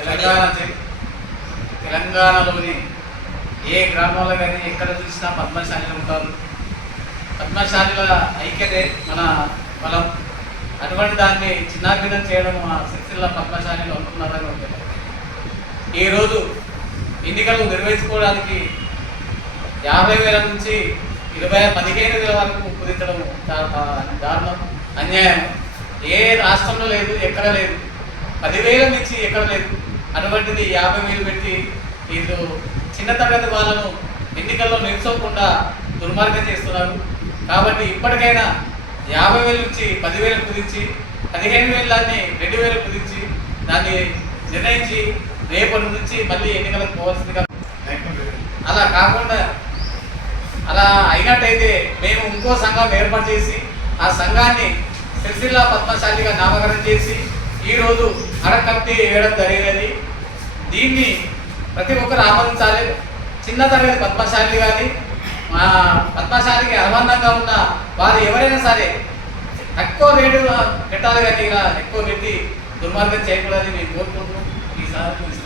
తెలంగాణ తెలంగాణలోని ఏ గ్రామంలో కానీ ఎక్కడ చూసినా పద్మశాలిలు ఉంటారు. పద్మశాలిల ఐక్యతే మన బలం. అటువంటి దాన్ని చిన్నాభిన్నం చేయడం మా శక్తిలో పద్మశాలిలో అనుకున్నారని ఉంటుంది ఈరోజు ఎన్నికలు నిర్వహించుకోవడానికి యాభై వేల నుంచి ఇరవై పదిహేను వేల వరకు కుదించడం దారుణం అన్యాయం. ఏ రాష్ట్రంలో లేదు ఎక్కడ లేదు. పదివేల నుంచి ఎక్కడ లేదు. అటువంటిది యాభై వేలు పెట్టి వీళ్ళు చిన్న తరగతి వాళ్ళను ఎన్నికల్లో నిలుచోకుండా దుర్మార్గం చేస్తున్నారు. కాబట్టి ఇప్పటికైనా యాభై వేలు నుంచి పదివేలు కుదించి పదిహేను వేలు దాన్ని రెండు వేలు కుదించి దాన్ని నిర్ణయించి రేపటి నుంచి మళ్ళీ ఎన్నికలకు పోవాల్సిందిగా అలా కాకుండా అలా అయినట్టయితే మేము ఇంకో సంఘం ఏర్పాటు చేసి ఆ సంఘాన్ని సిరిసిల్లా పద్మశాలిగా నామకరణం చేసి ఈరోజు అరకత్తి వేయడం జరిగినది. దీన్ని ప్రతి ఒక్కరు ఆమోదించాలి. చిన్న తరగతి పద్మశాలి కానీ మా పద్మశాలికి అనుబంధంగా ఉన్న వారు ఎవరైనా సరే తక్కువ రేటు పెట్టాలి కానీ ఇలా ఎక్కువ పెట్టి దుర్మార్గం చేయకూడదని మేము కోరుకుంటున్నాం ఈసారి